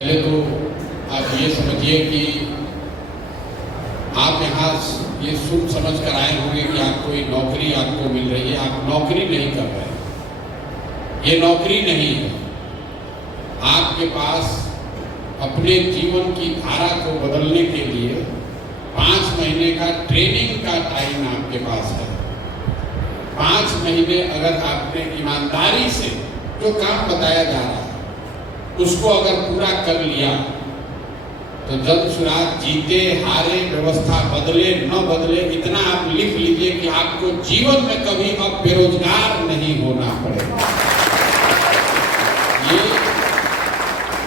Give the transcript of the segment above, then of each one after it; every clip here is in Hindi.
पहले तो आप ये समझिए कि आप यहाँ ये सुन समझ कर आए होंगे कि आप कोई नौकरी आपको मिल रही है। आप नौकरी नहीं कर रहे, ये नौकरी नहीं है। आपके पास अपने जीवन की धारा को बदलने के लिए 5 महीने का ट्रेनिंग का टाइम आपके पास है। 5 महीने अगर आपने ईमानदारी से जो काम बताया जा रहा है उसको अगर पूरा कर लिया तो जल्द सुराग जीते हारे, व्यवस्था बदले न बदले, इतना आप लिख लीजिए कि आपको जीवन में कभी अब बेरोजगार नहीं होना पड़ेगा। ये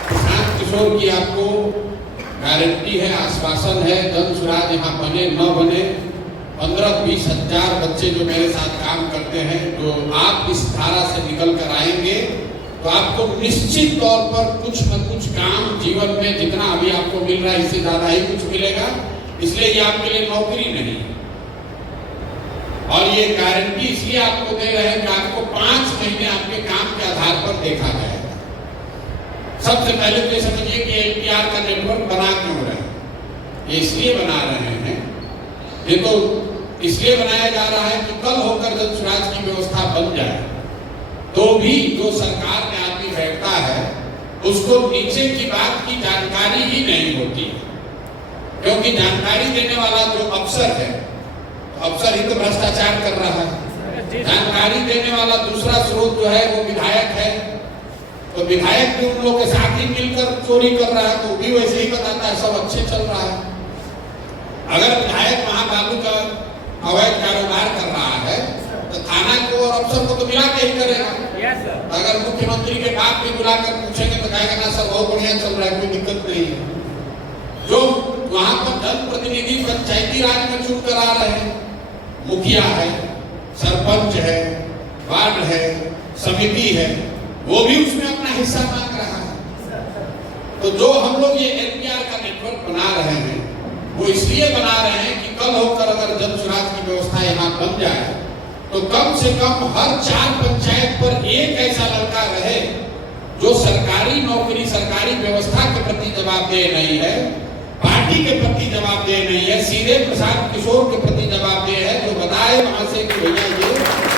प्रशांत किशोर की आपको गारंटी है, आश्वासन है। जल्द सुराग यहाँ बने न बने, 15-20 हजार बच्चे जो मेरे साथ काम करते हैं, जो आप इस धारा से निकल कर आएंगे तो आपको निश्चित तौर पर कुछ न कुछ काम जीवन में, जितना अभी आपको मिल रहा है इससे ज्यादा ही कुछ मिलेगा। इसलिए ये आपके लिए नौकरी नहीं है। और ये गारंटी इसलिए आपको दे रहे हैं कि आपको 5 महीने आपके काम के आधार पर देखा जाएगा। सबसे पहले तो ये समझिए कि एलपीआर का नेटवर्क बना क्यों रहे हैं। ये इसलिए बना रहे हैं, ये तो इसलिए बनाया जा रहा है कि कल होकर जब स्वराज की व्यवस्था बन जाए तो भी जो सरकार में आदमी बैठता है उसको नीचे की बात की जानकारी ही नहीं होती, क्योंकि जानकारी देने वाला जो अफसर है, अफसर ही तो भ्रष्टाचार कर रहा है। जानकारी देने वाला दूसरा स्रोत जो है वो विधायक है, तो विधायक भी उन लोगों के साथ ही मिलकर चोरी कर रहा है, तो भी वैसे ही बताता है सब अच्छे चल रहा है। अगर विधायक वहां बालू का अवैध कारोबार कर रहा है तो थाना को और अफसर को तो मिला के ही करेगा। अगर मुख्यमंत्री के बाप भी बुलाकर पूछेंगे तो कहेगा ना सर बहुत बढ़िया चल रहा है, कोई दिक्कत नहीं है। जो वहां पर जनप्रतिनिधि पंचायती राज में चुन कर आ रहे हैं, मुखिया है, सरपंच है, वार्ड है, समिति है, वो भी उसमें अपना हिस्सा मांग रहा है। तो जो हम लोग ये एलपीआर का नेटवर्क बना रहे हैं वो इसलिए बना रहे हैं कि कल होकर अगर जन सुराज की व्यवस्था यहाँ बन जाए तो कम से कम हर 4 पंचायत पर एक ऐसा लड़का रहे जो सरकारी नौकरी, सरकारी व्यवस्था के प्रति जवाबदेह नहीं है, पार्टी के प्रति जवाबदेह नहीं है, सीधे प्रशांत किशोर के प्रति जवाबदेह है, जो बताए वहां से कि भैया ये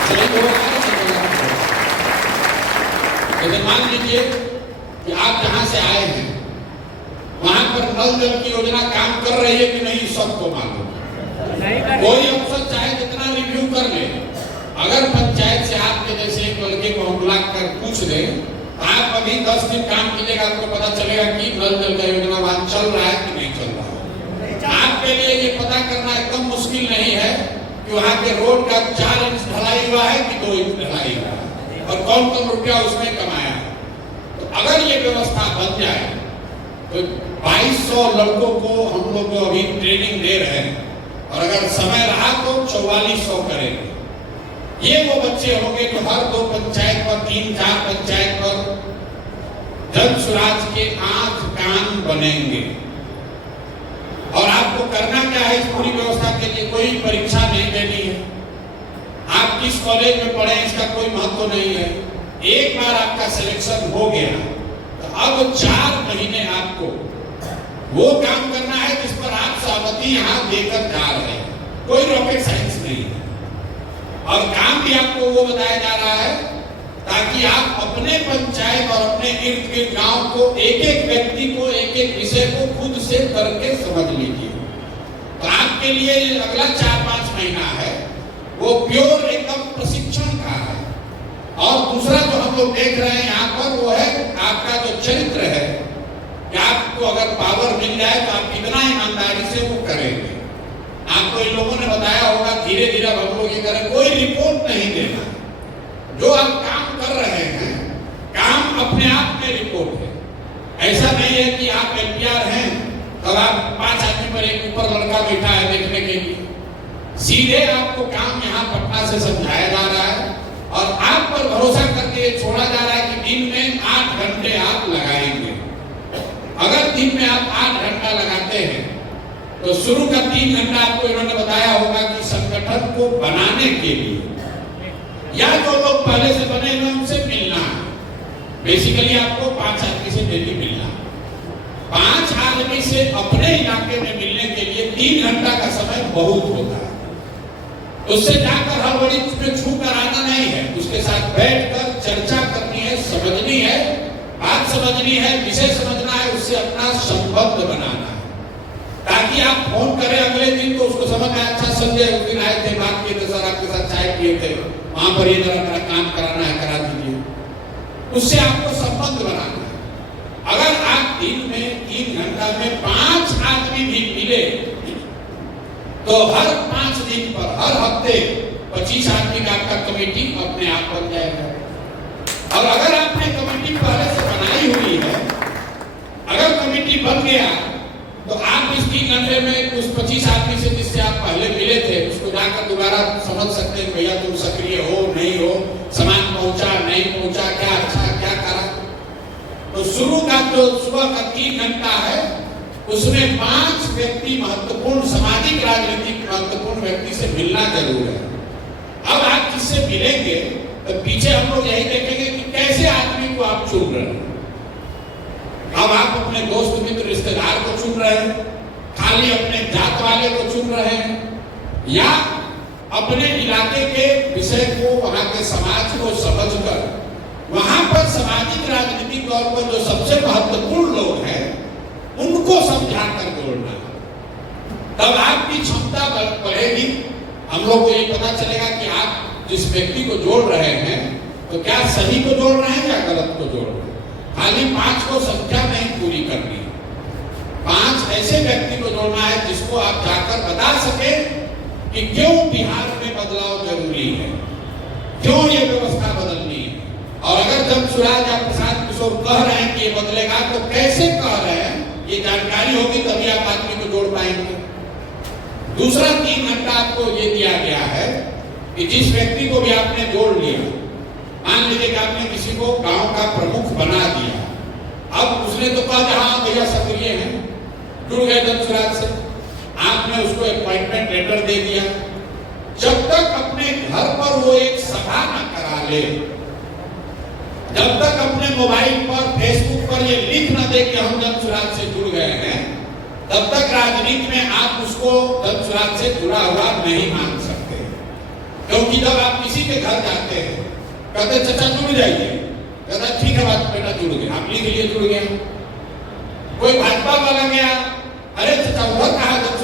सही हो रहा है। जैसे मान लीजिए कि आप जहां से आए हैं वहां पर नल जल की योजना काम कर रही है कि नहीं, सबको मालूम। कोई अफसर चाहे जितना रिव्यू कर ले, अगर पंचायत से आपके जैसे एक लड़के को हम बुला कर पूछ ले, आप अभी 10 दिन काम कीजिएगा, आपको पता चलेगा कि नल जल का योजना वहां चल रहा है कि नहीं चल रहा है। आपके लिए ये पता करना एकदम मुश्किल नहीं है कि वहां के रोड का 4 इंच ढलाई हुआ है कि 2 इंच ढलाई हुआ है और कौन रुपया उसमें कमाया है। तो अगर ये व्यवस्था बन जाए तो 2200 लड़कों को हम लोग अभी ट्रेनिंग दे रहे हैं, और अगर समय रहा तो 4400 करेंगे। ये वो बच्चे होंगे जो हर 2 पंचायत पर, 3-4 पंचायत पर जन सुराज के आंख कान बनेंगे। और आपको करना क्या है इस पूरी व्यवस्था के लिए? कोई परीक्षा नहीं देनी है, आप किस कॉलेज में पढ़े इसका कोई महत्व नहीं है। एक बार आपका सिलेक्शन हो गया तो अब 4 महीने आपको वो काम करना है जिस पर आप सहमति यहाँ देकर जा रहे हैं। कोई रॉकेट साइंस नहीं है, और काम भी आपको वो बताया जा रहा है ताकि आप अपने पंचायत और अपने इर्द गिर्द गांव को, एक एक व्यक्ति को, एक एक विषय को खुद से करके समझ लीजिए। तो आपके लिए अगला 4-5 महीना है वो प्योर एकदम प्रशिक्षण का है। और दूसरा जो हम लोग देख रहे हैं यहाँ पर वो है आपका जो चरित्र है, कि आपको अगर पावर मिल जाए तो आप कितना ईमानदारी से वो करेंगे। आपको इन लोगों ने बताया होगा, धीरे धीरे हम लोग ये करें, कोई रिपोर्ट नहीं देना। जो आप काम कर रहे हैं, काम अपने आप में रिपोर्ट है। ऐसा नहीं है कि आप एलपीआर हैं तब आप 5 आदमी पर एक ऊपर लड़का बैठा है देखने के लिए। सीधे आपको काम यहाँ पटना से समझाया जा रहा है और आप पर भरोसा करके छोड़ा जा रहा है कि दिन में 8 घंटे आप लगाएंगे। अगर दिन में आप 8 घंटा लगाते हैं तो शुरू का 3 घंटा आपको इन्होंने बताया होगा कि संगठन को बनाने के लिए, या जो लोग पहले से बने हुए उनसे मिलना है। बेसिकली आपको 5 आदमी से डेली मिलना, आदमी से अपने इलाके में मिलने के लिए 3 घंटा का समय बहुत होता है। उससे जाकर हड़बड़ी में छू कर आना नहीं है, उसके साथ बैठकर चर्चा करनी है, समझनी है, बात समझनी है, विषय समझना है, उससे अपना संबंध बनाना है, ताकि आप फोन करें अगले दिन तो उसको समझ में अच्छा संजय उस दिन आए थे, बात किए थे, सर आपके साथ चाय पिए थे, वहां पर ये जरा मेरा काम कराना है, करा दीजिए। उससे आपको संबंध बनाना है। अगर आप दिन में 3 घंटा में 5 आदमी भी मिले तो हर 5 दिन पर हर हफ्ते 25 आदमी का आपका कमेटी अपने आप बन जाएगा। और अगर आपने कमेटी पहले से बनाई हुई है, अगर कमेटी बन गया तो आप इस 3 घंटे में उस 25 आदमी से जिससे आप पहले मिले थे उसको जाकर दोबारा समझ सकते हैं, भैया तुम सक्रिय हो नहीं हो, सामान पहुंचा नहीं पहुंचा, क्या अच्छा क्या करा। तो शुरू का जो सुबह का 3 घंटा है उसमें 5 व्यक्ति महत्वपूर्ण, सामाजिक राजनीतिक महत्वपूर्ण व्यक्ति से मिलना जरूर है। अब आप जिससे मिलेंगे तो पीछे हम लोग यही देखेंगे कि कैसे आदमी को आप चुन रहे हैं। अब आप अपने दोस्त मित्र रिश्तेदार को चुन रहे हैं, खाली अपने जात वाले को चुन रहे हैं, या अपने इलाके के विषय को, वहां के समाज को समझकर वहां पर सामाजिक राजनीतिक तौर पर जो सबसे महत्वपूर्ण लोग हैं उनको समझाकर जोड़ना। तब आपकी क्षमता बढ़ेगी। हम लोग को ये पता चलेगा कि आप जिस व्यक्ति को जोड़ रहे हैं तो क्या सही को जोड़ रहे हैं या गलत को जोड़ रहे हैं। खाली 5 को संख्या नहीं पूरी करनी, 5 ऐसे व्यक्ति को जोड़ना है जिसको आप जाकर बता सके कि क्यों बिहार में बदलाव जरूरी है, क्यों ये व्यवस्था बदलनी है। और अगर जब सुराज या प्रशांत किशोर कह रहे हैं कि ये बदलेगा तो कैसे कह रहे हैं, ये जानकारी होगी तभी आप आदमी को जोड़ पाएंगे। दूसरा 3 घंटा आपको ये दिया गया है कि जिस व्यक्ति को भी आपने जोड़ लिया, मान लीजिए कि आपने किसी को गांव का प्रमुख बना दिया, अब उसने तो कहा हाँ भैया सक्रिय हैं, जुड़ गए जनसुराज से, आपने उसको अपॉइंटमेंट लेटर दे दिया। जब तक अपने घर पर वो एक सभा न करा ले, जब तक अपने मोबाइल पर फेसबुक पर ये लिख न दे कि हम जनसुराज से जुड़ गए हैं, तब तक राजनीति में आप उसको जनसुराज से जुड़ा हुआ नहीं मान सकते। क्योंकि जब आप किसी के घर जाते हैं कहते चाचा जुड़ जाइए, कहता ठीक है बात बेटा जुड़ गया, आप लिख लिए जुड़ गया। कोई भाजपा वाला गया, अरे चाचा वो कहा जनसुराज